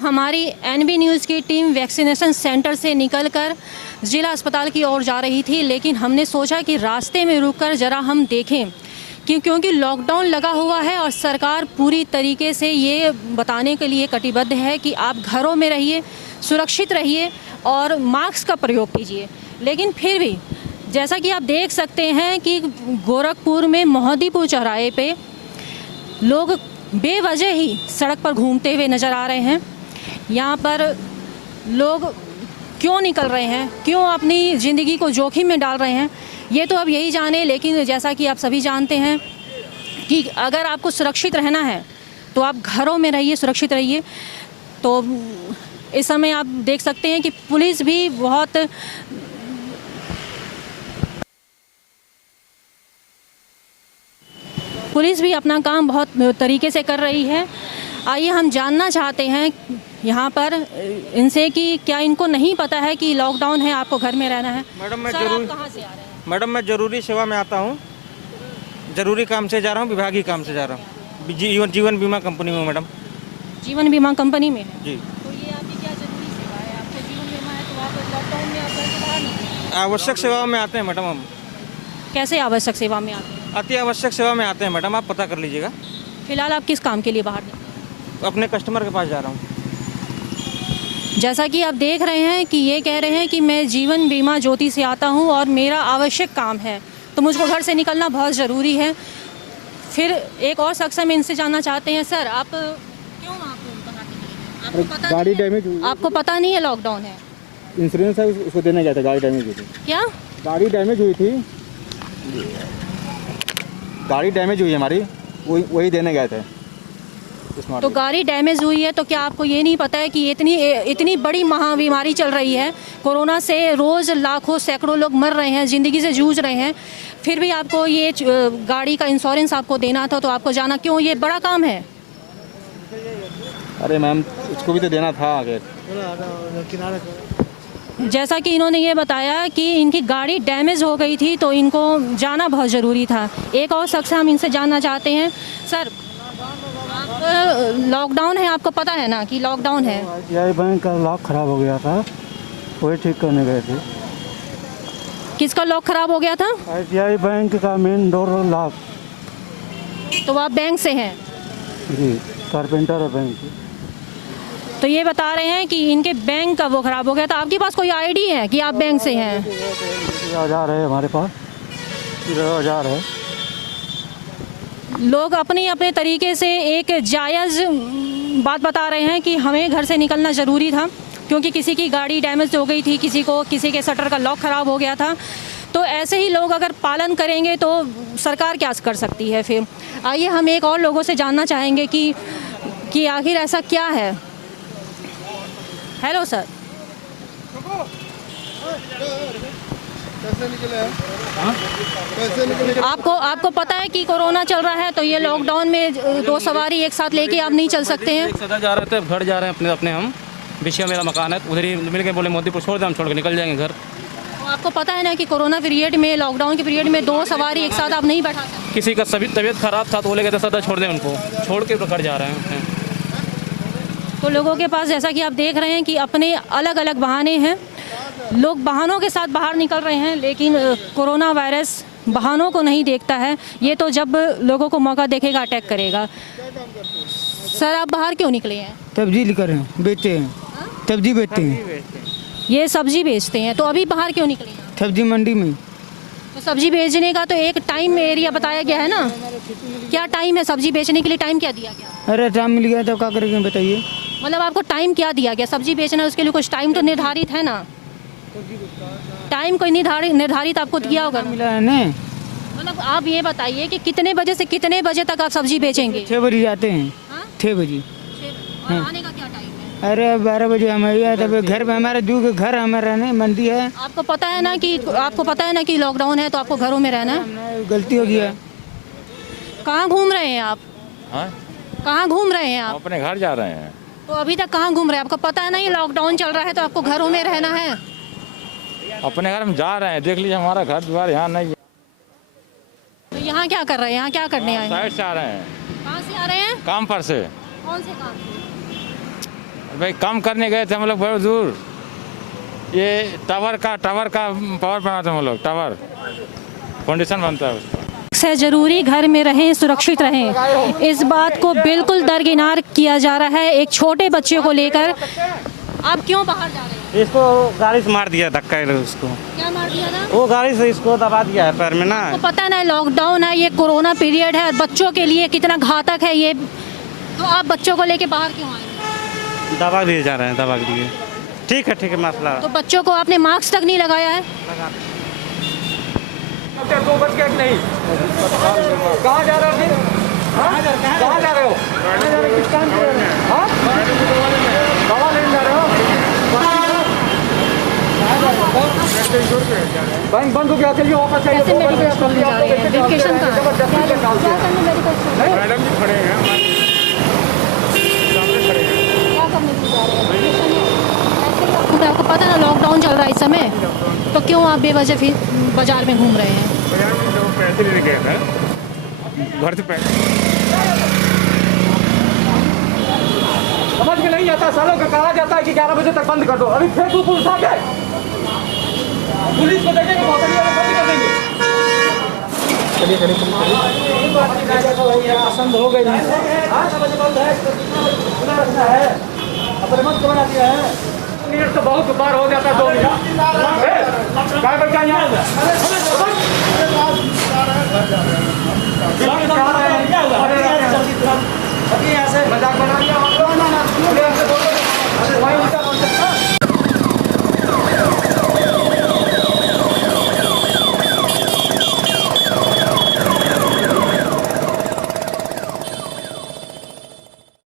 हमारी NB news की team vaccination centre से निकलकर ज़िला अस्पताल की ओर जा रही थी, लेकिन हमने सोचा कि रास्ते में रुककर ज़रा हम देखें क्योंकि लॉकडाउन लगा हुआ है और सरकार पूरी तरीके से ये बताने के लिए कटिबद्ध है कि आप घरों में रहिए, सुरक्षित रहिए और मास्क का प्रयोग कीजिए। लेकिन फिर भी जैसा कि आप देख सकते हैं कि गोरखपुर में मोहद्दीपुर चौराहे पे लोग बेवजह ही सड़क पर घूमते हुए नज़र आ रहे हैं। यहाँ पर लोग क्यों निकल रहे हैं, क्यों अपनी ज़िंदगी को जोखिम में डाल रहे हैं, ये तो अब यही जाने। लेकिन जैसा कि आप सभी जानते हैं कि अगर आपको सुरक्षित रहना है तो आप घरों में रहिए, सुरक्षित रहिए। तो इस समय आप देख सकते हैं कि पुलिस भी अपना काम बहुत तरीके से कर रही है। आइए हम जानना चाहते हैं यहाँ पर इनसे कि क्या इनको नहीं पता है कि लॉकडाउन है, आपको घर में रहना है। मैडम मैं कहाँ से आ रहे हैं? मैडम मैं जरूरी सेवा में आता हूँ, जरूरी काम से जा रहा हूँ, विभागीय काम से जा रहा हूँ। जीवन बीमा कंपनी में मैडम। जीवन बीमा कंपनी में है जी। तो ये आपकी क्या जरूरी सेवा है? आपको जीवन बीमा है तो आप लॉकडाउन में आप घर से बाहर निकलें। आवश्यक सेवा में आते हैं मैडम हम। कैसे आवश्यक सेवा में आते हैं? अति आवश्यक सेवा में आते हैं मैडम, आप पता कर लीजिएगा। फिलहाल आप किस काम के लिए बाहर निकले? अपने कस्टमर के पास जा रहा हूँ। जैसा कि आप देख रहे हैं कि ये कह रहे हैं कि मैं जीवन बीमा ज्योति से आता हूँ और मेरा आवश्यक काम है, तो मुझको घर से निकलना बहुत ज़रूरी है। फिर एक और शख्स हम इनसे जानना चाहते हैं, सर आप क्यों वहाँ पर बाहर निकले? आपको पता गाड़ी नहीं है? डैमेज हुई, आपको पता नहीं है लॉकडाउन है? इंश्योरेंस है उसको देने गया था। गाड़ी डैमेज हुई थी। क्या गाड़ी डैमेज हुई थी, गाड़ी डैमेज हुई हमारी, वही देने गए थे। तो गाड़ी डैमेज हुई है तो क्या आपको ये नहीं पता है कि इतनी बड़ी महाबीमारी चल रही है कोरोना से, रोज़ लाखों सैकड़ों लोग मर रहे हैं, ज़िंदगी से जूझ रहे हैं, फिर भी आपको ये गाड़ी का इंश्योरेंस आपको देना था, तो आपको जाना क्यों? ये बड़ा काम है। अरे मैम उसको भी तो देना था आगे। जैसा कि इन्होंने ये बताया कि इनकी गाड़ी डैमेज हो गई थी तो इनको जाना बहुत ज़रूरी था। एक और शख्स हम इनसे जानना चाहते हैं, सर लॉकडाउन है, आपको पता है ना कि लॉकडाउन है? SBI बैंक का लॉक खराब हो गया था, वही ठीक करने गए थे। किसका लॉक खराब हो गया था? SBI बैंक का मेन डोर लॉक। तो आप बैंक से हैं? जी, कारपेंटर है बैंक। तो ये बता रहे हैं कि इनके बैंक का वो खराब हो गया था। आपके पास कोई आईडी है कि आप बैंक से हैं? 1000 है हमारे पास, 1000 है। लोग अपने अपने तरीके से एक जायज़ बात बता रहे हैं कि हमें घर से निकलना ज़रूरी था क्योंकि किसी की गाड़ी डैमेज हो गई थी, किसी के शटर का लॉक ख़राब हो गया था। तो ऐसे ही लोग अगर पालन करेंगे तो सरकार क्या कर सकती है फिर। आइए हम एक और लोगों से जानना चाहेंगे कि आखिर ऐसा क्या है। हेलो सर, आपको पता है कि कोरोना चल रहा है तो ये लॉकडाउन में 2 सवारी एक साथ लेके आप नहीं चल सकते हैं? सदा जा रहे थे, घर जा रहे हैं अपने हम। विषय मेरा मकान है, उधर ही मिल के बोले मोदीपुर छोड़ दे, हम छोड़ के निकल जाएंगे घर। तो आपको पता है ना कि कोरोना पीरियड में, लॉकडाउन के पीरियड में 2 सवारी एक साथ आप नहीं बैठा सकते। किसी का तबीयत खराब था तो बोले गए थे सदा छोड़ दें, उनको छोड़ के घर जा रहे हैं। तो लोगों के पास जैसा कि आप देख रहे हैं कि अपने अलग अलग बहाने हैं, लोग बहानों के साथ बाहर निकल रहे हैं, लेकिन कोरोना वायरस बहानों को नहीं देखता है। ये तो जब लोगों को मौका देखेगा अटैक करेगा। सर आप बाहर क्यों निकले हैं? सब्जी लेकर बेचते हैं, सब्जी बेचते हैं। ये सब्जी बेचते हैं तो अभी बाहर क्यों निकले हैं? सब्जी मंडी में। तो सब्जी बेचने का तो एक टाइम एरिया बताया गया है ना, क्या टाइम है सब्जी बेचने के लिए? टाइम क्या दिया गया? अरे टाइम मिल गया तो क्या करेंगे बताइए। मतलब आपको टाइम क्या दिया गया? सब्जी बेचना उसके लिए कुछ टाइम तो निर्धारित है ना, टाइम कोई निर्धारित आपको दिया होगा। मिला है ना। मतलब आप ये बताइए कि कितने बजे से कितने बजे तक आप सब्जी बेचेंगे? 6 बजे जाते हैं। 6 बजे। और आने का क्या टाइम है? अरे 12 बजे हम तब घर में, हमारे दूर घर हमारे रहने मंडी है। आपको पता है ना कि लॉकडाउन है तो आपको घरों में रहना है। गलती हो गया। कहाँ घूम रहे हैं आप? कहाँ घूम रहे हैं आप? अपने घर जा रहे हैं। तो अभी तक कहाँ घूम रहे हैं? आपको पता है ना ये लॉकडाउन चल रहा है तो आपको घरों में रहना है। अपने घर में जा रहे हैं, देख लीजिए हमारा घर द्वार यहाँ नहीं है। तो यहाँ क्या कर रहे हैं? यहाँ क्या करने आए हैं? साइड से आ रहे हैं। कहाँ से आ रहे हैं? काम पर से। कौन से काम से? भाई काम करने गए थे हम लोग बहुत दूर। ये टावर का पावर बनाते हैं हम लोग, टावर फाउंडेशन बनता है उसका। से ज़रूरी घर में रहें, सुरक्षित रहें, इस बात को बिल्कुल दरकिनार किया जा रहा है एक छोटे बच्चे को लेकर। आप क्यों बाहर जा रहे हैं? इसको गाड़ी से मार दिया, धक्का उसको, क्या मार दिया था? वो गाड़ी से इसको दबा दिया है पैर में ना। तो पता ना, लॉकडाउन है, ये कोरोना पीरियड है, बच्चों के लिए कितना घातक है ये, तो आप बच्चों को लेके बाहर क्यों आए? दबा दिए जा रहे हैं, दबा दिए। ठीक है मसला। तो बच्चों को आपने मास्क तक नहीं लगाया है? 2 बज गया कि नहीं? कहाँ जा रहे हो फिर? कहाँ जा रहे हो? किस काम के लिए? हाँ? दवा लेने जा रहे हो? बैंक बंद हो गया, चलिए वापस चाहिए। कैसे मेडिकल स्टोर में जा रहे हैं? वेकेशन कहाँ है? क्या करने मेडिकल स्टोर? मैडम जी खड़े हैं हमारे सामने खड़े हैं। क्या करने के लिए जा रहे हैं? वेकेशन में ऐसे ही घूम रहे हैं। आपको पता है ना लॉकडाउन चल रहा है इस समय, तो क्यों आप बेवजह फिर बाजार में घूम रहे हैं? बाजार में लोग पैसे लेने गए थे, घर से पैसे। समझ में नहीं आता, सालों का कहा जाता है कि 11 बजे तक बंद कर दो, अभी फिर तू पुलिस आ गए, पुलिस को देखेंगे बंद कर देंगे। चलिए पसंद हो गई है, अपने मत बना दिया है। मिनट तो बहुत बार हो जाता है, 2 मिनट क्या बच्चा यहाँ मजाक बना